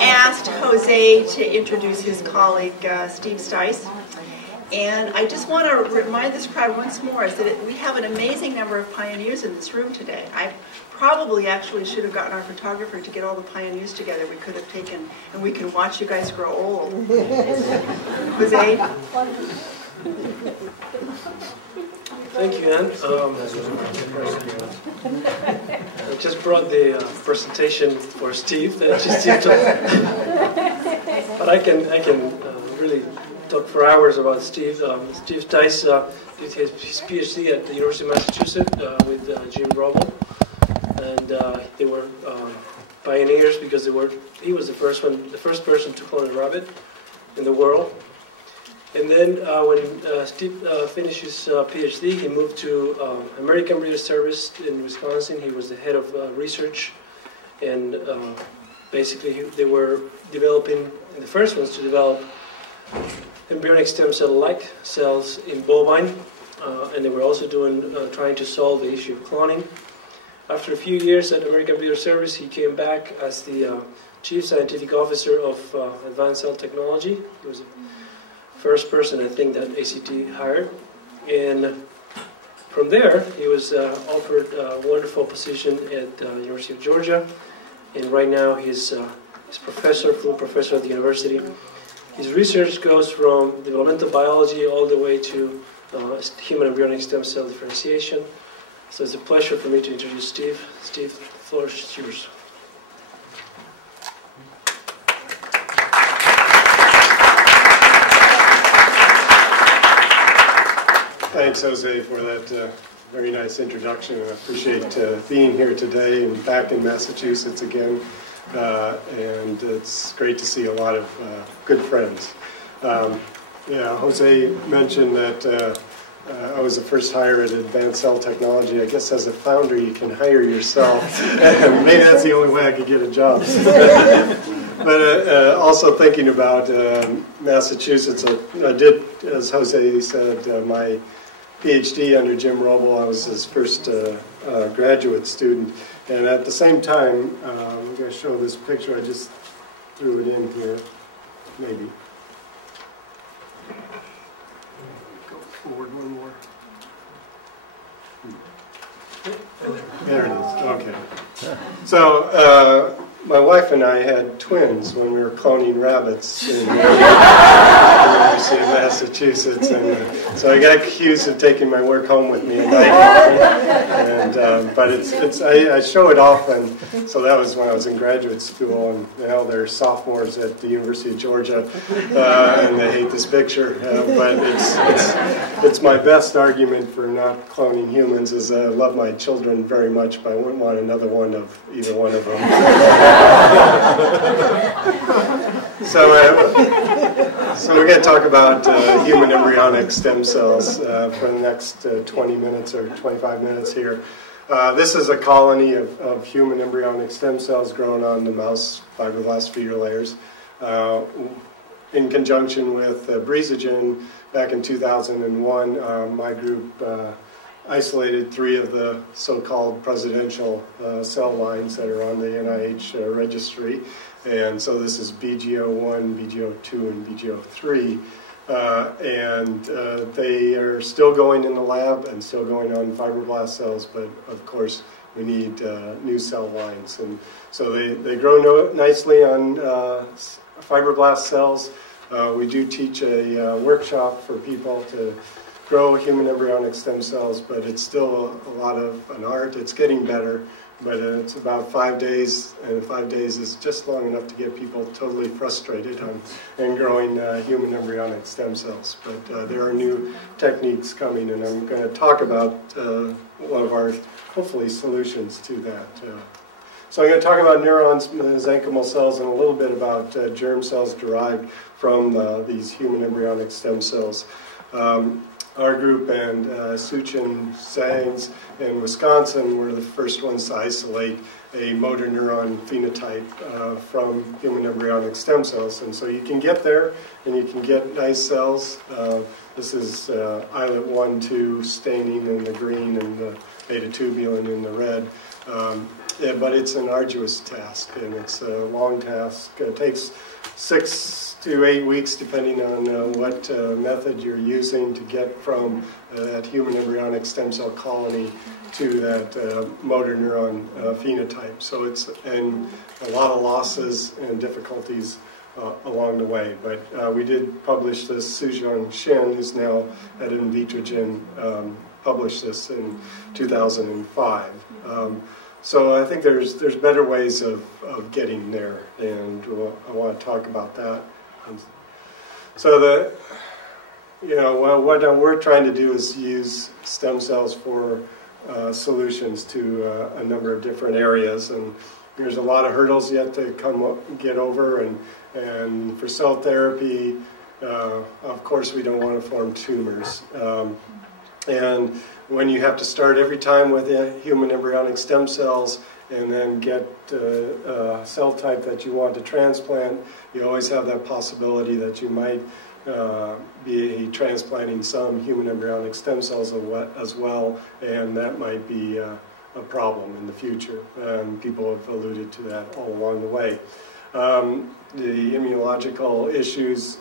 asked Jose to introduce his colleague, Steve Stice. And I just want to remind this crowd once more is that we have an amazing number of pioneers in this room today. I probably actually should have gotten our photographer to get all the pioneers together. We could have taken, and we can watch you guys grow old. Jose? Thank you, Anne. I just brought the presentation for Steve. But I can really talk for hours about Steve. Steve Stice did his Ph.D. at the University of Massachusetts with Jim Roble, and they were pioneers because he was the first person to clone a rabbit in the world. And then when Steve finished his Ph.D., he moved to American Breeder Service in Wisconsin. He was the head of research, and basically they were developing, the first ones to develop embryonic stem cell-like cells in bovine, and they were also trying to solve the issue of cloning. After a few years at American Breeder Service, he came back as the Chief Scientific Officer of Advanced Cell Technology. He was the first person, I think, that ACT hired. And from there, he was offered a wonderful position at the University of Georgia. And right now, he's professor, full professor at the university. His research goes from developmental biology all the way to human embryonic stem cell differentiation. So it's a pleasure for me to introduce Steve. Steve, the floor is yours. Thanks, Jose, for that very nice introduction. I appreciate being here today and back in Massachusetts again. And it's great to see a lot of good friends. Yeah, Jose mentioned that I was the first hire at Advanced Cell Technology. I guess as a founder, you can hire yourself. And maybe that's the only way I could get a job. But also thinking about Massachusetts, I did, as Jose said, my Ph.D. under Jim Roble. I was his first graduate student. And at the same time, I'm going to show this picture. I just threw it in here, maybe. Go forward one more. There it is. Okay. So my wife and I had twins when we were cloning rabbits in the University of Massachusetts, and so I got accused of taking my work home with me at night. And but I show it often. So that was when I was in graduate school, and now they're sophomores at the University of Georgia, and they hate this picture. But it's my best argument for not cloning humans. Is I love my children very much, but I wouldn't want another one of either one of them. So we're going to talk about human embryonic stem cells for the next 20 minutes or 25 minutes here. This is a colony of human embryonic stem cells grown on the mouse fibroblast feeder layers. In conjunction with Brizogen, back in 2001, my group isolated 3 of the so-called presidential cell lines that are on the NIH registry. And so this is BGO1, BGO2, and BGO3. And they are still going in the lab and still going on fibroblast cells, but of course we need new cell lines. And so they grow nicely on fibroblast cells. We do teach a workshop for people to grow human embryonic stem cells, but it's still a lot of an art. It's getting better, but it's about 5 days, and 5 days is just long enough to get people totally frustrated on growing human embryonic stem cells. But there are new techniques coming, and I'm going to talk about one of our, hopefully, solutions to that. So I'm going to talk about neurons, mesenchymal cells, and a little bit about germ cells derived from these human embryonic stem cells. Our group and Suchin Zhang's in Wisconsin were the first ones to isolate a motor neuron phenotype from human embryonic stem cells. And so you can get there and you can get nice cells. This is islet 1, 2 staining in the green and the beta tubulin in the red. but it's an arduous task, and it's a long task. It takes 6 to 8 weeks, depending on what method you're using, to get from that human embryonic stem cell colony to that motor neuron phenotype. So it's and a lot of losses and difficulties along the way. But we did publish this. Suzhong Shin, who's now at Invitrogen, published this in 2005. So I think there's better ways of getting there, and I want to talk about that. So what we're trying to do is use stem cells for solutions to a number of different areas, and there's a lot of hurdles yet to get over. And for cell therapy, of course, we don't want to form tumors. And when you have to start every time with human embryonic stem cells and then get a cell type that you want to transplant, you always have that possibility that you might be transplanting some human embryonic stem cells as well, and that might be a problem in the future. People have alluded to that all along the way. The immunological issues,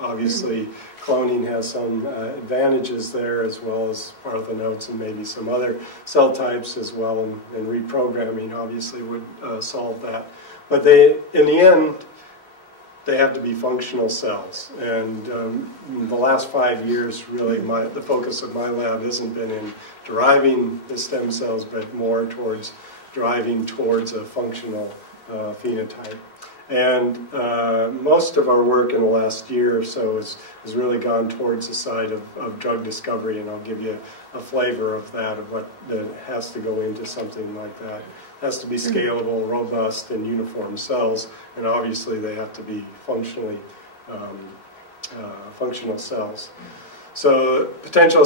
obviously cloning has some advantages there, as well as parthenotes and maybe some other cell types as well, and reprogramming obviously would solve that. But in the end, they have to be functional cells. And in the last 5 years, really, the focus of my lab hasn't been in deriving the stem cells, but more towards driving towards a functional phenotype. And most of our work in the last year or so has really gone towards the side of drug discovery, and I'll give you a flavor of that, of what that has to go into something like that. It has to be scalable, robust, and uniform cells, and obviously they have to be functional cells. So potential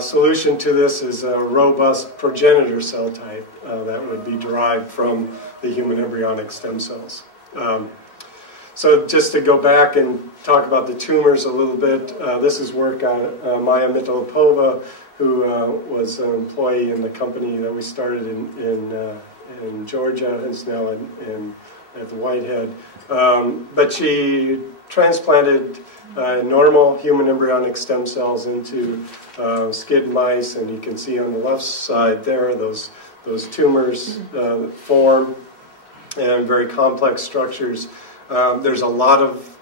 solution to this is a robust progenitor cell type that would be derived from the human embryonic stem cells. So just to go back and talk about the tumors a little bit, this is work on Maya Mitalopova, who was an employee in the company that we started in Georgia, and is now at the Whitehead. But she transplanted normal human embryonic stem cells into skid mice, and you can see on the left side there those tumors form, and very complex structures. There's a lot of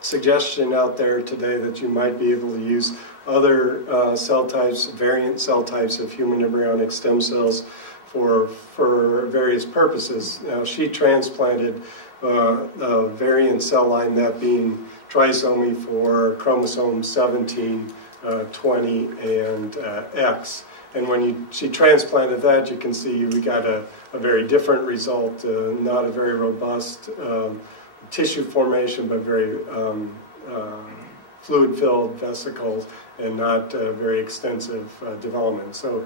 suggestion out there today that you might be able to use other cell types, variant cell types of human embryonic stem cells for various purposes. Now, she transplanted a variant cell line, that being trisomy for chromosome 17, 20, and X. And when she transplanted that, you can see we got a very different result, not a very robust tissue formation, but very fluid-filled vesicles, and not very extensive development. So,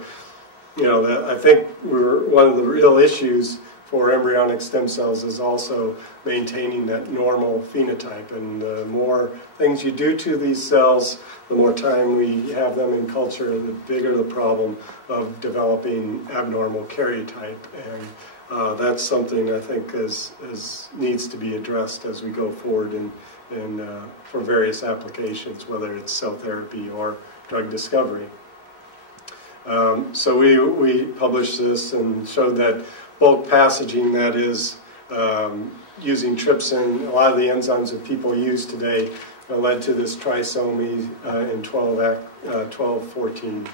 I think one of the real issues for embryonic stem cells is also maintaining that normal phenotype. And the more things you do to these cells, the more time we have them in culture, the bigger the problem of developing abnormal karyotype. And that's something I think needs to be addressed as we go forward for various applications, whether it's cell therapy or drug discovery. So we published this and showed that bulk passaging, that is, using trypsin, a lot of the enzymes that people use today led to this trisomy in 12, 14,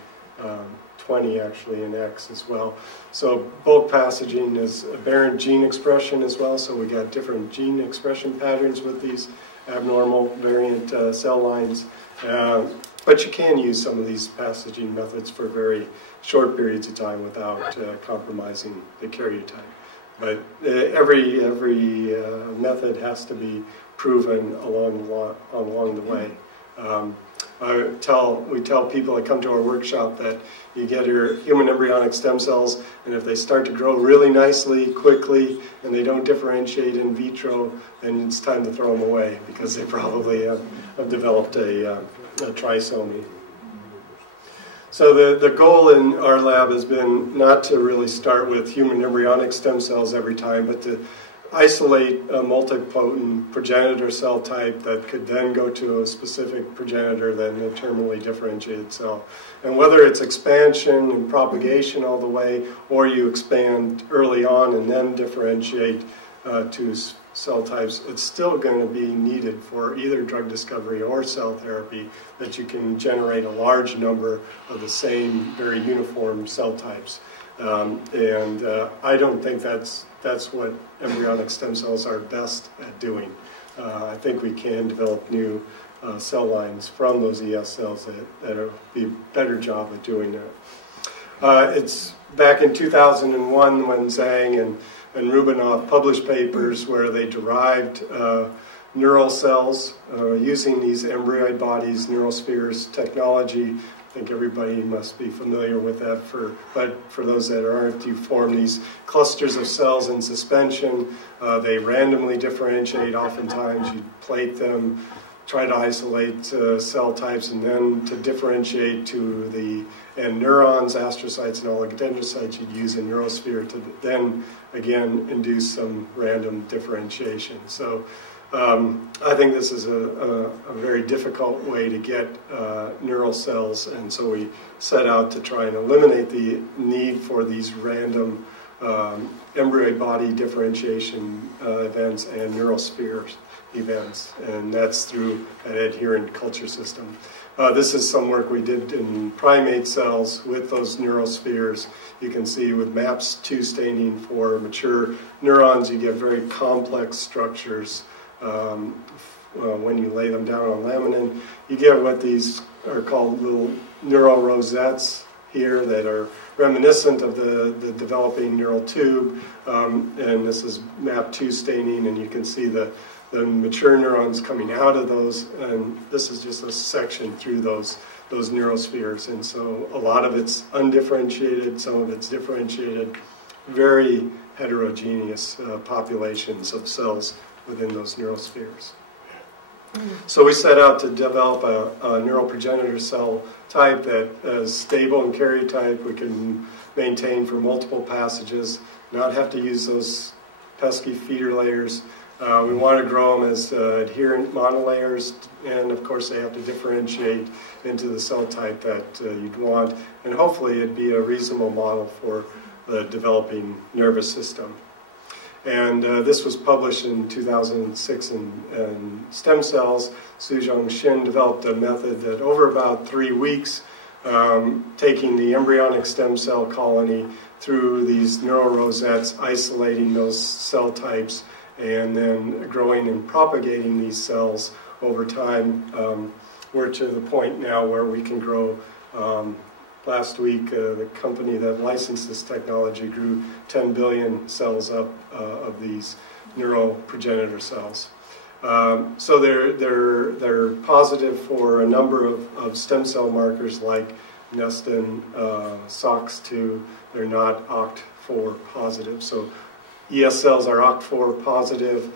20 actually in X as well. So bulk passaging is aberrant gene expression as well, so we got different gene expression patterns with these abnormal variant cell lines. But you can use some of these passaging methods for very short periods of time without compromising the karyotype. But every method has to be proven along the way. We tell people that come to our workshop that you get your human embryonic stem cells, and if they start to grow really nicely, quickly, and they don't differentiate in vitro, then it's time to throw them away, because they probably have developed a trisomy. So the goal in our lab has been not to really start with human embryonic stem cells every time, but to isolate a multipotent progenitor cell type that could then go to a specific progenitor, then a terminally differentiated cell. And whether it's expansion and propagation all the way, or you expand early on and then differentiate to cell types, it's still going to be needed for either drug discovery or cell therapy, that you can generate a large number of the same very uniform cell types. I don't think that's what embryonic stem cells are best at doing. I think we can develop new cell lines from those ES cells that will be a better job at doing that. It's back in 2001 when Zhang and Rubinoff published papers where they derived neural cells using these embryoid bodies, neural spheres technology. I think everybody must be familiar with that, but for those that aren't, you form these clusters of cells in suspension. They randomly differentiate oftentimes. You plate them, try to isolate cell types, and then to differentiate to the neurons, astrocytes, and oligodendrocytes, you'd use a neurosphere to then, again, induce some random differentiation. So I think this is a very difficult way to get neural cells, and so we set out to try and eliminate the need for these random embryoid body differentiation events and neural spheres events, and that's through an adherent culture system. This is some work we did in primate cells with those neural spheres. You can see with MAPS2 staining for mature neurons, you get very complex structures. When you lay them down on laminin, you get what these are called little neural rosettes here that are reminiscent of the developing neural tube, and this is MAP2 staining, and you can see the mature neurons coming out of those, and this is just a section through those neurospheres, and so a lot of it's undifferentiated, some of it's differentiated, very heterogeneous populations of cells within those neurospheres. So we set out to develop a neural progenitor cell type that is stable and karyotype. We can maintain for multiple passages, not have to use those pesky feeder layers. We want to grow them as adherent monolayers, and of course they have to differentiate into the cell type that you'd want, and hopefully it'd be a reasonable model for the developing nervous system. And this was published in 2006 in Stem Cells. Suzhong Xin developed a method that over about 3 weeks, taking the embryonic stem cell colony through these neural rosettes, isolating those cell types, and then growing and propagating these cells over time. We're to the point now where we can grow. Last week, the company that licensed this technology grew 10 billion cells up of these neural progenitor cells. So they're positive for a number of stem cell markers like Nestin, SOX2. They're not OCT4 positive. So ES cells are OCT4 positive.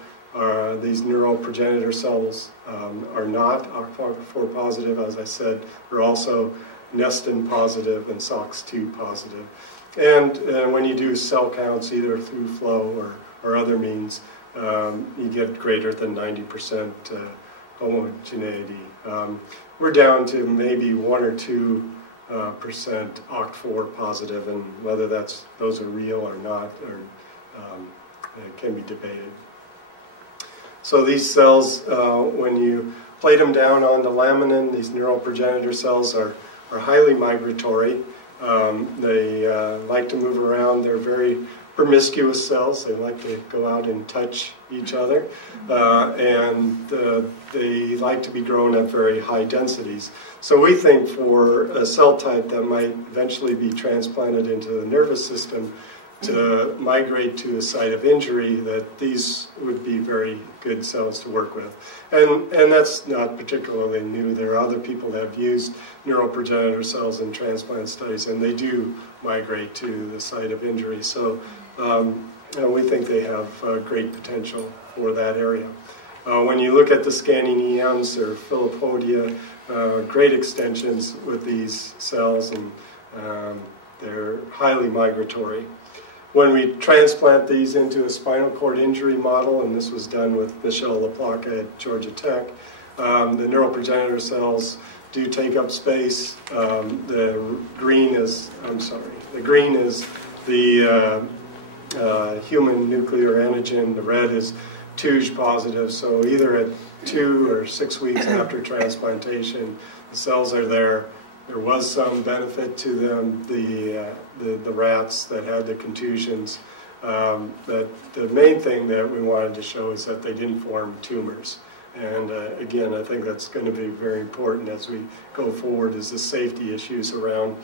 These neural progenitor cells are not OCT4 positive. As I said, they're also Nestin positive and SOX2 positive. And when you do cell counts, either through flow or other means, you get greater than 90% homogeneity. We're down to maybe 1 or 2% OCT4 positive, and whether those are real or not, it can be debated. So these cells, when you plate them down onto laminin, these neural progenitor cells are highly migratory. They like to move around. They're very promiscuous cells. They like to go out and touch each other. And they like to be grown at very high densities. So we think for a cell type that might eventually be transplanted into the nervous system to migrate to a site of injury, that these would be very good cells to work with. And that's not particularly new. There are other people that have used neural progenitor cells in transplant studies, and they do migrate to the site of injury. So we think they have great potential for that area. When you look at the scanning EMs, they're Philopodia, great extensions with these cells, and they're highly migratory. When we transplant these into a spinal cord injury model, and this was done with Michelle LaPlaca at Georgia Tech, the neuroprogenitor cells do take up space. The green is the human nuclear antigen. The red is TUJ positive. So either at 2 or 6 weeks after transplantation, the cells are there. There was some benefit to them, the rats that had the contusions. But the main thing that we wanted to show is that they didn't form tumors. And again, I think that's going to be very important as we go forward, is the safety issues around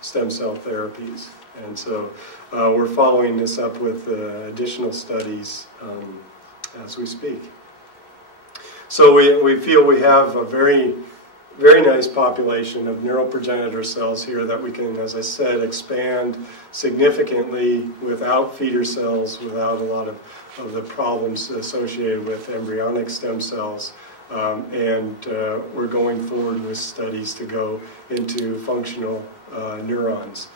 stem cell therapies. And so we're following this up with additional studies as we speak. So we feel we have a very nice population of neuroprogenitor cells here that we can, as I said, expand significantly without feeder cells, without a lot of the problems associated with embryonic stem cells. And we're going forward with studies to go into functional neurons.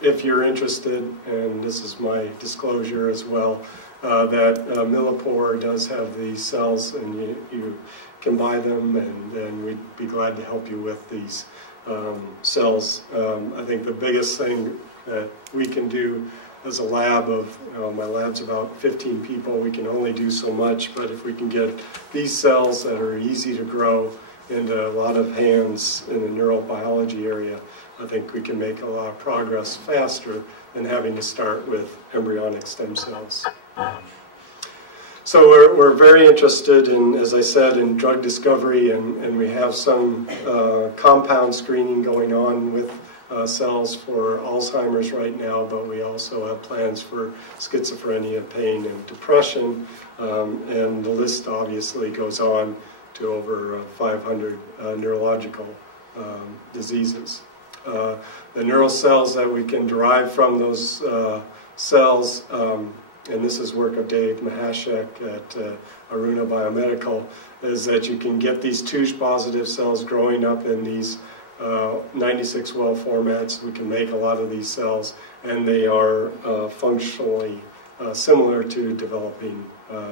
If you're interested, and this is my disclosure as well, that Millipore does have these cells, and you can buy them, and then we'd be glad to help you with these cells. I think the biggest thing that we can do as a lab of, my lab's about 15 people, we can only do so much, but if we can get these cells that are easy to grow into a lot of hands in the neurobiology area, I think we can make a lot of progress faster than having to start with embryonic stem cells. So we're very interested in, as I said, in drug discovery, and we have some compound screening going on with cells for Alzheimer's right now, but we also have plans for schizophrenia, pain, and depression, and the list obviously goes on to over 500 neurological diseases. The neural cells that we can derive from those cells, and this is work of Dave Mahashek at Aruna Biomedical, is that you can get these TUJ positive cells growing up in these 96 well formats. We can make a lot of these cells, and they are functionally similar to developing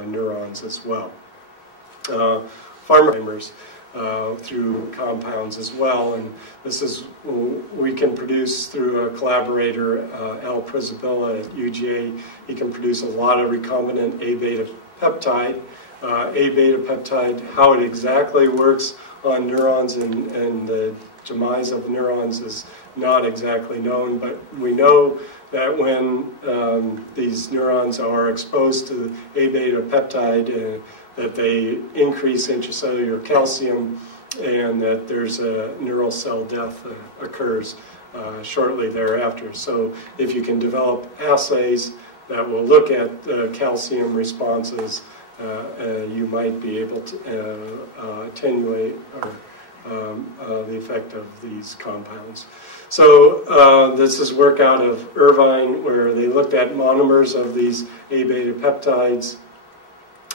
neurons as well. Pharmaceuticals through compounds as well, and this is, we can produce through a collaborator, Przybyla at UGA. He can produce a lot of recombinant A-beta peptide. A-beta peptide, how it exactly works on neurons and the demise of neurons is not exactly known, but we know that when these neurons are exposed to A-beta peptide, that they increase intracellular calcium, and that there's a neural cell death occurs shortly thereafter. So if you can develop assays that will look at calcium responses, you might be able to attenuate the effect of these compounds. So this is work out of Irvine, where they looked at monomers of these A-beta peptides.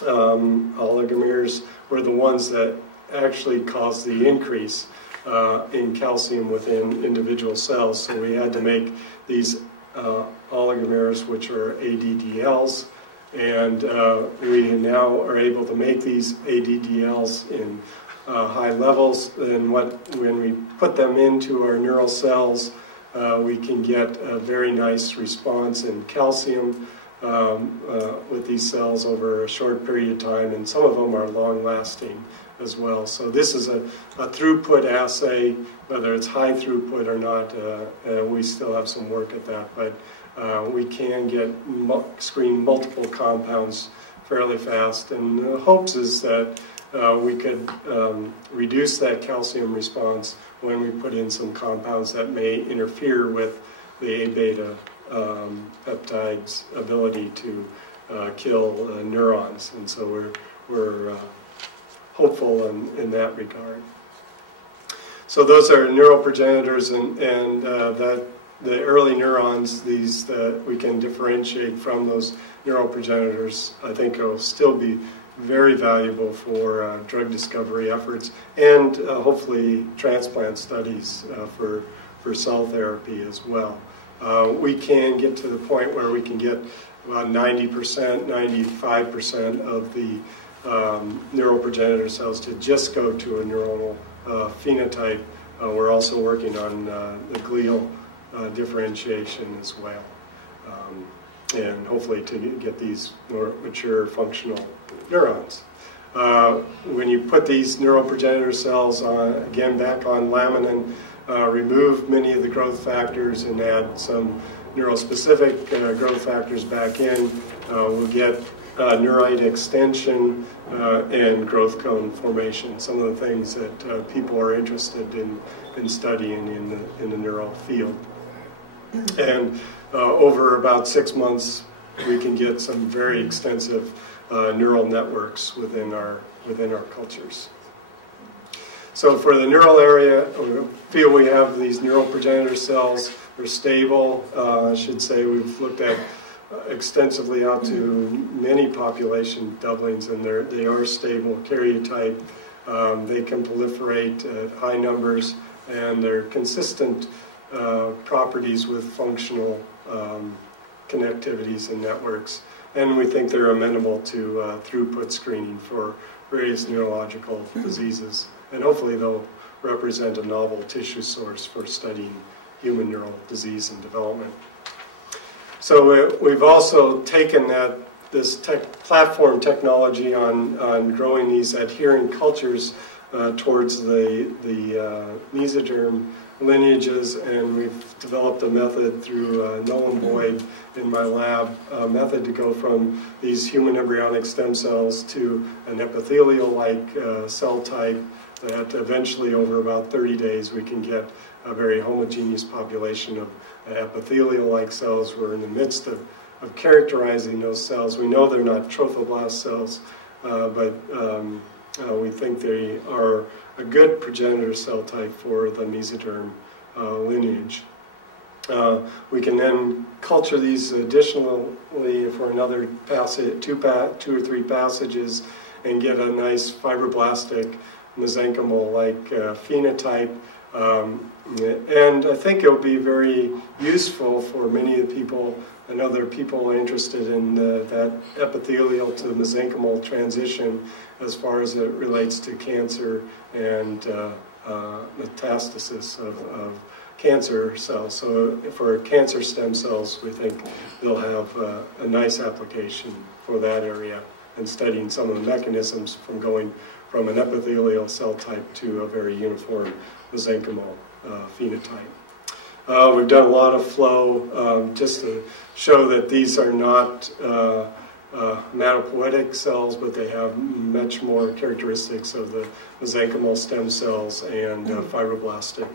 Oligomers were the ones that actually caused the increase in calcium within individual cells. So we had to make these oligomers, which are ADDLs, and we now are able to make these ADDLs in high levels. And when we put them into our neural cells, we can get a very nice response in calcium with these cells over a short period of time, and some of them are long-lasting as well. So this is a throughput assay. Whether it's high throughput or not, we still have some work at that, but we can screen multiple compounds fairly fast, and the hopes is that we could reduce that calcium response when we put in some compounds that may interfere with the A-beta peptide's ability to kill neurons, and so we're hopeful in that regard. So those are neuroprogenitors, and that the early neurons, these that we can differentiate from those neuroprogenitors, I think will still be very valuable for drug discovery efforts and hopefully transplant studies for cell therapy as well. We can get to the point where we can get about 90%, 95% of the neural progenitor cells to just go to a neuronal phenotype. We're also working on the glial differentiation as well, and hopefully to get these more mature functional neurons. When you put these neural progenitor cells again back on laminin, remove many of the growth factors and add some neural-specific growth factors back in, we'll get neurite extension and growth cone formation, some of the things that people are interested in studying in the neural field. And over about 6 months, we can get some very extensive neural networks within our cultures. So for the neural area, we feel we have these neural progenitor cells. They're stable. I should say we've looked at extensively out to many population doublings, and they are stable karyotype. They can proliferate at high numbers, and they're consistent properties with functional connectivities and networks. And we think they're amenable to throughput screening for various neurological diseases. And hopefully they'll represent a novel tissue source for studying human neural disease and development. So we've also taken this platform technology on growing these adherent cultures towards the mesoderm lineages, and we've developed a method through Nolan Boyd in my lab, a method to go from these human embryonic stem cells to an epithelial-like cell type that eventually, over about 30 days, we can get a very homogeneous population of epithelial-like cells. We're in the midst of characterizing those cells. We know they're not trophoblast cells, but we think they are a good progenitor cell type for the mesoderm lineage. We can then culture these additionally for another passage, two or three passages, and get a nice fibroblastic mesenchymal-like phenotype. And I think it will be very useful for many of the people. I know there are people interested in that epithelial to mesenchymal transition as far as it relates to cancer and metastasis of cancer cells. So for cancer stem cells, we think they'll have a nice application for that area and studying some of the mechanisms from going from an epithelial cell type to a very uniform mesenchymal phenotype. We've done a lot of flow just to show that these are not hematopoietic cells, but they have much more characteristics of the mesenchymal stem cells and fibroblastic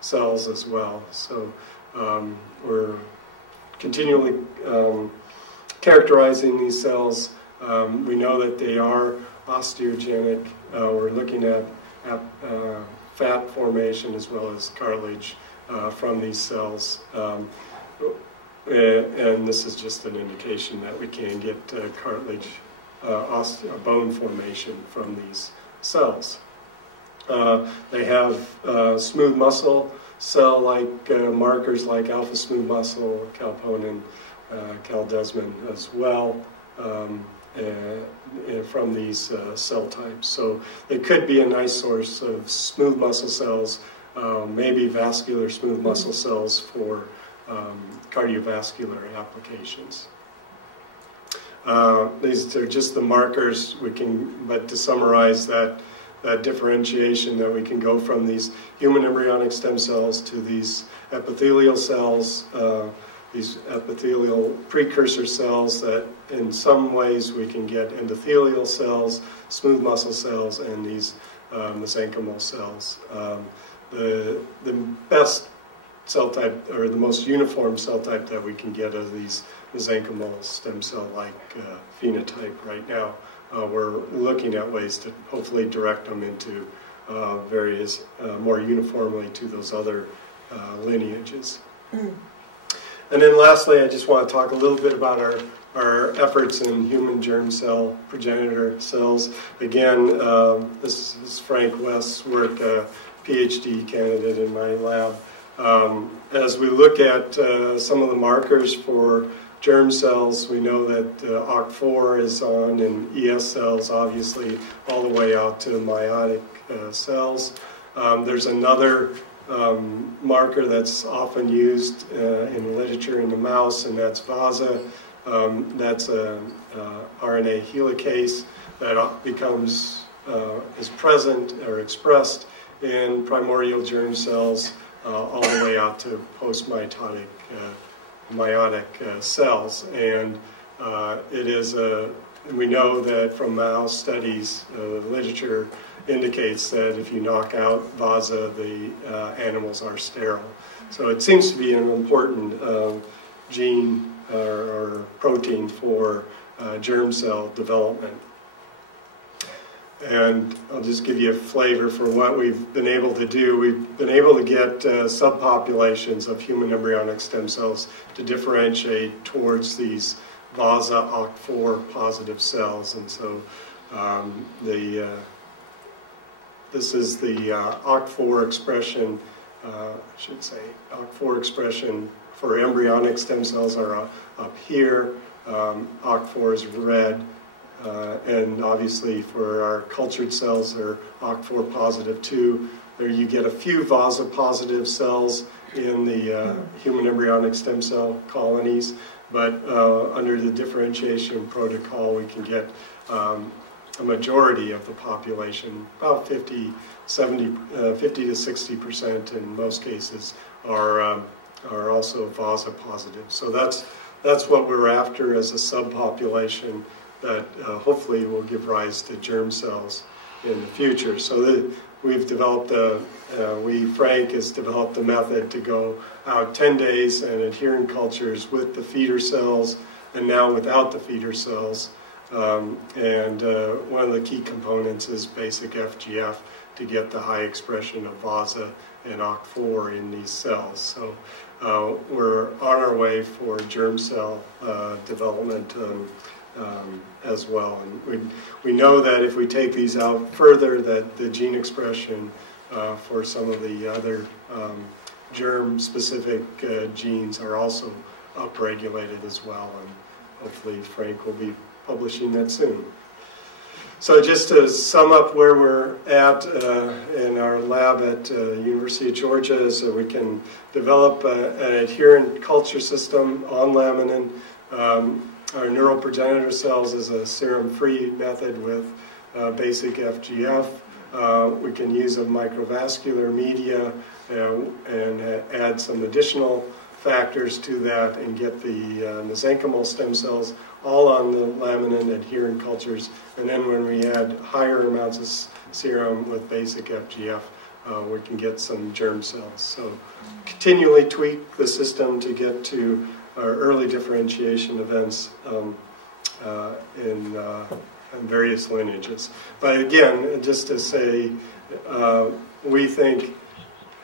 cells as well. So we're continually characterizing these cells. We know that they are osteogenic. We're looking at fat formation as well as cartilage from these cells. And this is just an indication that we can get cartilage, bone formation from these cells. They have smooth muscle cell-like markers like alpha smooth muscle, calponin, caldesmin as well. From these cell types. So they could be a nice source of smooth muscle cells, maybe vascular smooth muscle cells for cardiovascular applications. These are just the markers but to summarize that differentiation, that we can go from these human embryonic stem cells to these epithelial cells, these epithelial precursor cells, that in some ways we can get endothelial cells, smooth muscle cells, and these mesenchymal cells. The best cell type, or the most uniform cell type that we can get, are these mesenchymal stem cell-like phenotype right now. We're looking at ways to hopefully direct them into various, more uniformly to those other lineages. And then lastly, I just want to talk a little bit about our our efforts in human germ cell progenitor cells. Again, this is Frank West's work, a Ph.D. candidate in my lab. As we look at some of the markers for germ cells, we know that OCT4 is on in ES cells, obviously, all the way out to meiotic cells. There's another marker that's often used in the literature in the mouse, and that's VASA. That's a RNA helicase that becomes is present or expressed in primordial germ cells all the way out to post-meiotic cells. And it is we know that from mouse studies, literature indicates that if you knock out VASA, the animals are sterile. So it seems to be an important gene or protein for germ cell development. And I'll just give you a flavor for what we've been able to do. We've been able to get subpopulations of human embryonic stem cells to differentiate towards these VASA OCT4 positive cells. And so this is the OCT4 expression, OCT4 expression for embryonic stem cells are up here. OCT4 is red. And obviously for our cultured cells, they're OCT4 positive too. There you get a few VASA positive cells in the human embryonic stem cell colonies, but under the differentiation protocol, we can get a majority of the population, about 50 to 60% in most cases, are also VASA positive. So that's what we're after as a subpopulation that hopefully will give rise to germ cells in the future. So we've developed Frank has developed a method to go out 10 days and adherent cultures with the feeder cells and now without the feeder cells. And one of the key components is basic FGF to get the high expression of VASA and OCT4 in these cells. So we're on our way for germ cell development as well. And we know that if we take these out further, that the gene expression for some of the other germ-specific genes are also upregulated as well. And hopefully Frank will be publishing that soon. So just to sum up where we're at in our lab at University of Georgia is that we can develop an adherent culture system on laminin. Our neural progenitor cells is a serum-free method with basic FGF. We can use a microvascular media and add some additional factors to that and get the mesenchymal stem cells all on the laminin adherent cultures. And then when we add higher amounts of serum with basic FGF, we can get some germ cells. So continually tweak the system to get to our early differentiation events in various lineages. But again, just to say, we think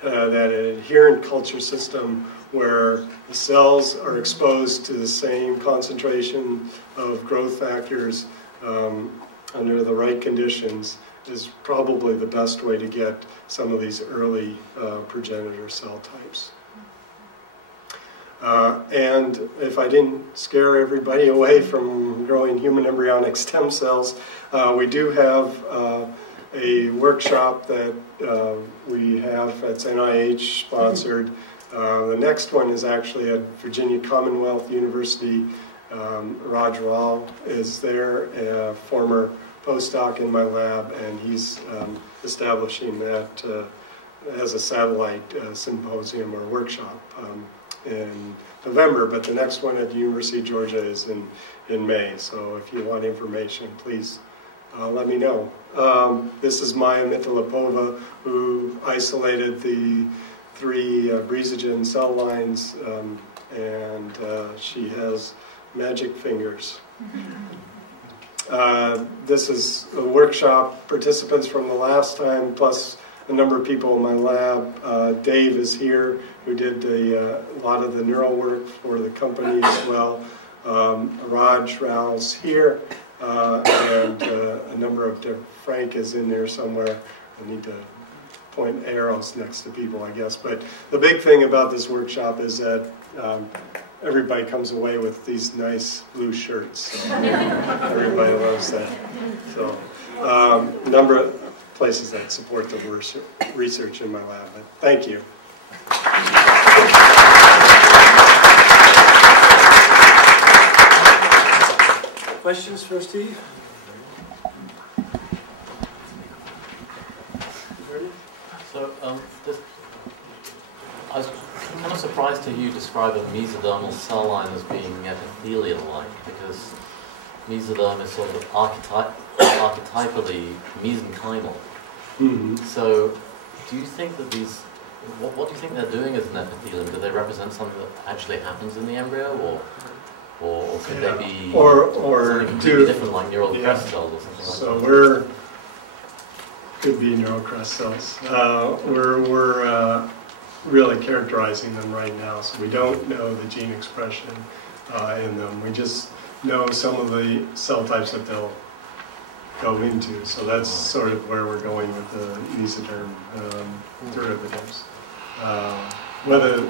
that an adherent culture system where the cells are exposed to the same concentration of growth factors under the right conditions is probably the best way to get some of these early progenitor cell types. And if I didn't scare everybody away from growing human embryonic stem cells, we do have a workshop that we have that's NIH sponsored. The next one is actually at Virginia Commonwealth University. Raj Rao is there, a former postdoc in my lab, and he's establishing that as a satellite symposium or workshop in November, but the next one at the University of Georgia is in May. So if you want information, please let me know. This is Maya Mitalipova, who isolated the 3 Breezogen cell lines, and she has magic fingers. This is a workshop, participants from the last time, plus a number of people in my lab. Dave is here, who did a lot of the neural work for the company as well. Raj Rao's here, and a number of Frank is in there somewhere. I need to point arrows next to people, I guess. But the big thing about this workshop is that everybody comes away with these nice blue shirts. So everybody loves that. So a number of places that support the research in my lab. But thank you. Questions for Steve? So, I was kind of surprised to hear you describe a mesodermal cell line as being epithelial-like, because mesoderm is sort of archetypally mesenchymal. Mm-hmm. So, do you think that these, what do you think they're doing as an epithelium? Do they represent something that actually happens in the embryo, or could they be something completely different, like neural crest cells or something like that? So could be neural crest cells. We're really characterizing them right now, so we don't know the gene expression in them. We just know some of the cell types that they'll go into. So that's sort of where we're going with the mesoderm derivatives. Whether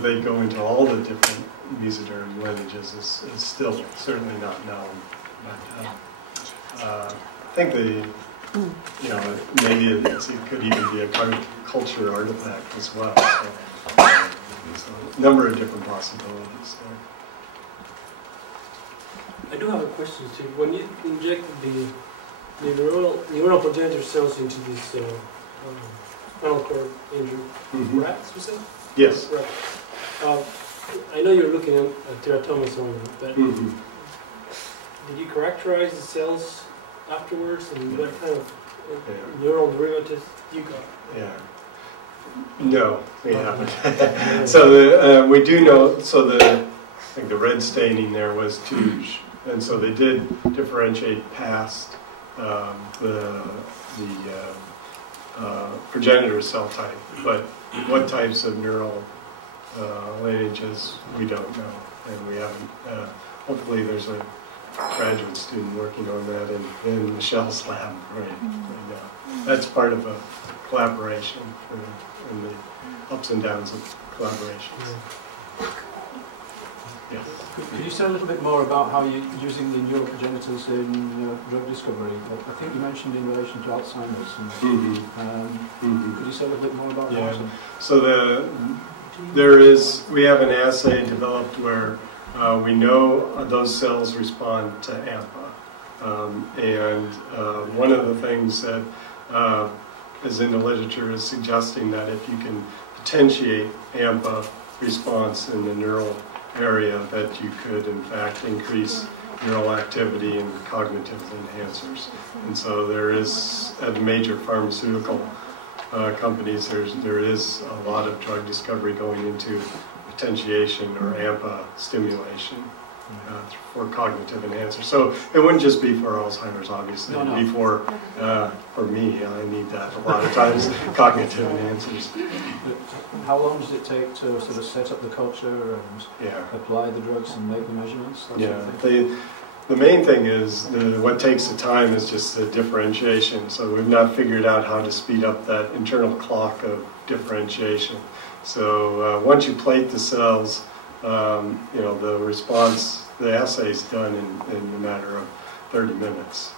they go into all the different mesoderm lineages is still certainly not known. But I think maybe it could even be a culture artifact as well. So a number of different possibilities there. I do have a question, Steve. When you injected the neural progenitor cells into these spinal cord injured rats, you said? Yes. Right. I know you're looking at teratomas only, but did you characterize the cells afterwards, and what kind of neural derivatives you got? Yeah. No, we haven't. So we do know. So I think the red staining there was Touge, and so they did differentiate past the progenitor cell type, but what types of neural lineages we don't know, and we haven't. Hopefully, there's a graduate student working on that in Michelle's lab right now. That's part of a collaboration and the ups and downs of collaborations. Yes. Could you say a little bit more about how you're using the neural progenitors in drug discovery? I think you mentioned in relation to Alzheimer's. And, could you say a little bit more about that? So we have an assay developed where we know those cells respond to AMPA. And one of the things that is in the literature is suggesting that if you can potentiate AMPA response in the neural area, that you could in fact increase neural activity and cognitive enhancers. And so there is, at major pharmaceutical companies, there is a lot of drug discovery going into potentiation or AMPA stimulation for cognitive enhancers. So it wouldn't just be for Alzheimer's, obviously. It'd be for me. I need that a lot of times, cognitive enhancers. How long does it take to sort of set up the culture and apply the drugs and make the measurements? The main thing is, what takes the time is just the differentiation. So we've not figured out how to speed up that internal clock of differentiation. So once you plate the cells, the response, the assay is done in a matter of 30 minutes.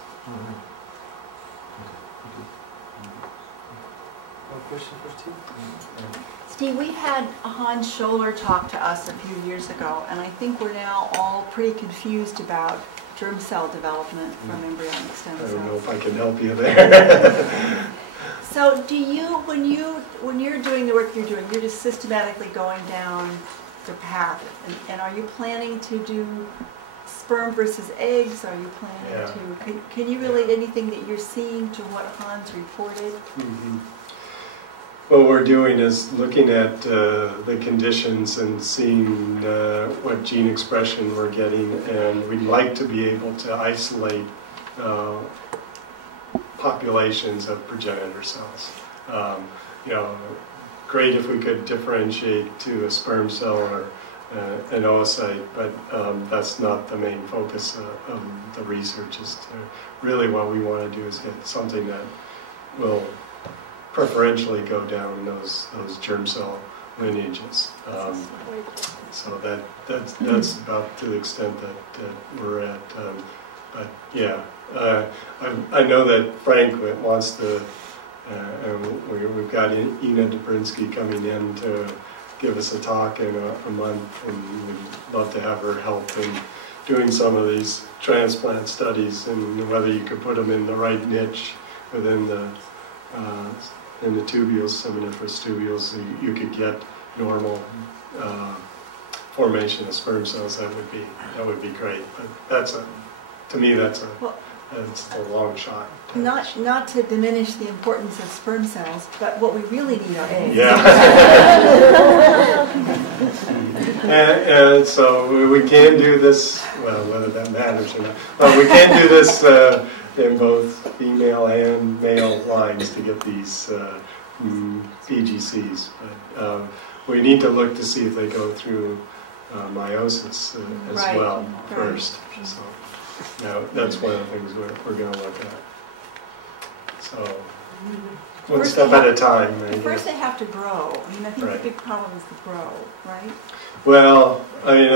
Question for Steve? Steve, we had Hans Scholler talk to us a few years ago, and I think we're now all pretty confused about germ cell development from embryonic stem cells. I don't know if I can help you there. So do you, when you're doing the work you're doing, you're just systematically going down the path, and are you planning to do sperm versus eggs? Are you planning to, can you relate anything that you're seeing to what Hans reported? What we're doing is looking at the conditions and seeing what gene expression we're getting, and we'd like to be able to isolate populations of progenitor cells. Great if we could differentiate to a sperm cell or an oocyte, but that's not the main focus of the research. Really what we want to do is get something that will preferentially go down those germ cell lineages. So that's about to the extent that we're at. But yeah, I know that Frank wants to, and we've got Ina Dobrinsky coming in to give us a talk in a month, and we'd love to have her help in doing some of these transplant studies and whether you could put them in the right niche within the tubules, seminiferous tubules, you could get normal formation of sperm cells. That would be great. But to me that's a long shot. Not to diminish the importance of sperm cells, but what we really need are eggs. Yeah. and so we can do this, well, whether that matters or not, but we can do this in both female and male lines to get these PGCs. But we need to look to see if they go through meiosis as well first. So that's one of the things we're going to look at. So one First step at a time. First they have to grow. I mean, I think the big problem is the grow, right? Well, I mean,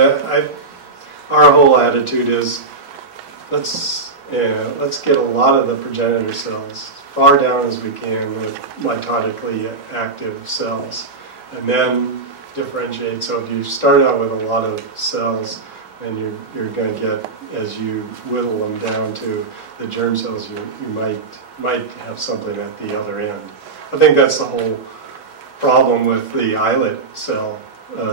our whole attitude is let's get a lot of the progenitor cells far down as we can with mitotically active cells, and then differentiate. So if you start out with a lot of cells, and you're going to get, as you whittle them down to the germ cells, you might have something at the other end. I think that's the whole problem with the islet cell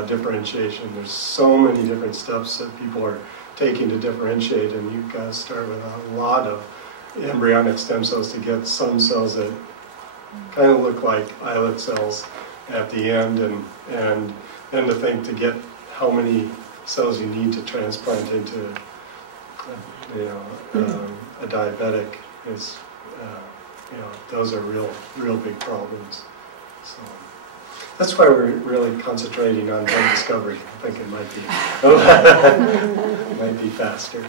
differentiation. There's so many different steps that people are taking to differentiate, and you've got to start with a lot of embryonic stem cells to get some cells that kind of look like islet cells at the end, and then to think to get how many cells you need to transplant into, a diabetic is, those are real big problems. So that's why we're really concentrating on drug discovery. I think it might be faster.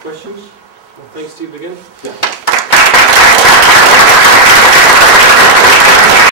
Questions? Well, thanks, Steve, again. Yeah.